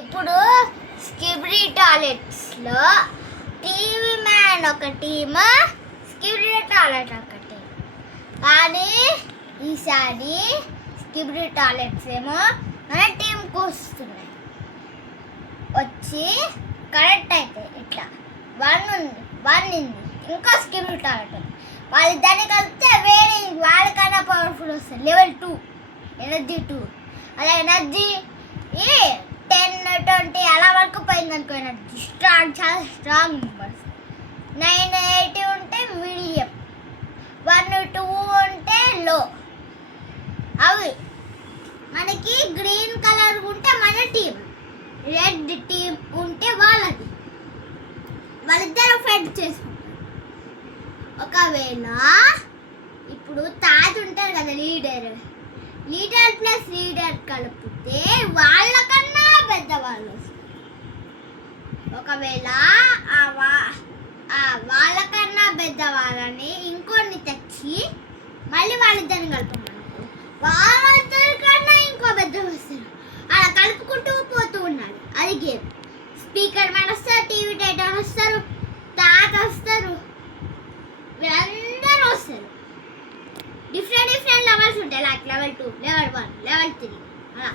ఇప్పుడు స్కిబ్రీ టాయిలెట్స్లో TV man ఒక team, స్కిబ్రీ toilet ఒక టీమ్. కానీ ఈసారి స్కిబ్రీ టాయిలెట్స్ ఏమో మన టీంకి వస్తున్నాయి. వచ్చి కరెక్ట్ అయితే ఇట్లా వన్ ఉంది ఇంకా స్కిబ్రీ టాయిలెట్ ఉంది. వాళ్ళిద్దరిని కలిపితే వేరే వాళ్ళకన్నా పవర్ఫుల్ వస్తుంది. Level 2 energy 2. అలా ఎనర్జీ 10-20 అలా వరకు పోయింది అనుకో. ఎనర్జీ చాలా స్ట్రాంగ్ మెంబర్స్. 9-8 ఉంటే మీడియం, 1-2 ఉంటే లో. అవి మనకి గ్రీన్ కలర్ ఉంటే మన టీం, రెడ్ టీం ఉంటే వాళ్ళది. వాళ్ళిద్దరు ఫైట్ చేసుకుంటారు. ఒకవేళ ఇప్పుడు తాజ్ ఉంటారు కదా లీడర్ ప్లస్ లీడర్ కలిపితే వాళ్ళకన్నా పెద్దవాళ్ళు వస్తారు. ఒకవేళ వాళ్ళకన్నా పెద్దవాళ్ళని ఇంకొన్ని తెచ్చి మళ్ళీ వాళ్ళిద్దరిని కలుపుకున్నాను, వాళ్ళిద్దరి కన్నా ఇంకో పెద్ద వస్తారు. అలా కలుపుకుంటూ పోతూ ఉండాలి. అది గేమ్. స్పీకర్ మ్యాన్ వస్తారు, టీవీ టైటర్ వస్తారు, తాత వస్తారు, వీళ్ళందరూ వస్తారు. డిఫరెంట్ లెవెల్స్ ఉంటాయి. లైక్ లెవెల్ 2, లెవెల్ 1, లెవెల్ 3 అలా.